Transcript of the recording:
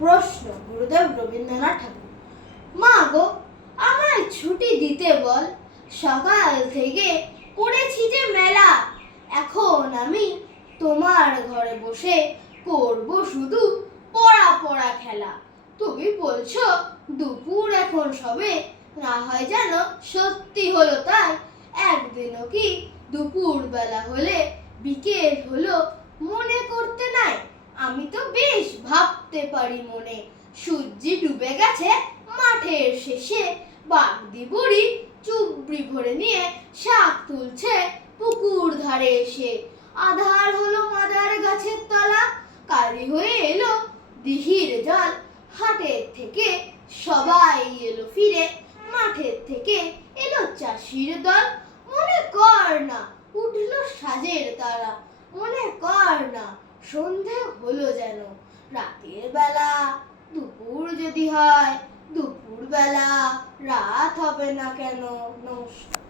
প্রশ্ন গুরুদেব রবীন্দ্রনাথ ঠাকুর। মা গো, আমায় ছুটি দিতে বল, সকাল থেকে করেছি যে মেলা। এখন আমি তোমার ঘরে বসে করব শুধু পড়া পড়া খেলা। তুমি বলছো দুপুর এখন সবে, না হয় যেন সত্যি হলো তাই। একদিনও কি দুপুর বেলা হলে বিকেল হলো মনে করতে নাই? আমি তো বেশ ভাবতে পারি মনে, সূর্যি ডুবে গেছে মাঠের শেষে, বাগদি বুড়ি চুবড়ি ভরে নিয়ে শাক তুলছে পুকুর ধারে এসে। আধার হলো মাদার গাছের তলা, কালি হয়ে এলো দিঘির জল। হাটের থেকে সবাই এলো ফিরে, মাঠের থেকে এলো চাষির দল। মনে কর না উঠলো সাজের তারা, মনে কর না সন্ধে হলো যেন। রাতের বেলা দুপুর যদি হয়, দুপুর বেলা রাত হবে না কেন? নমস্কার।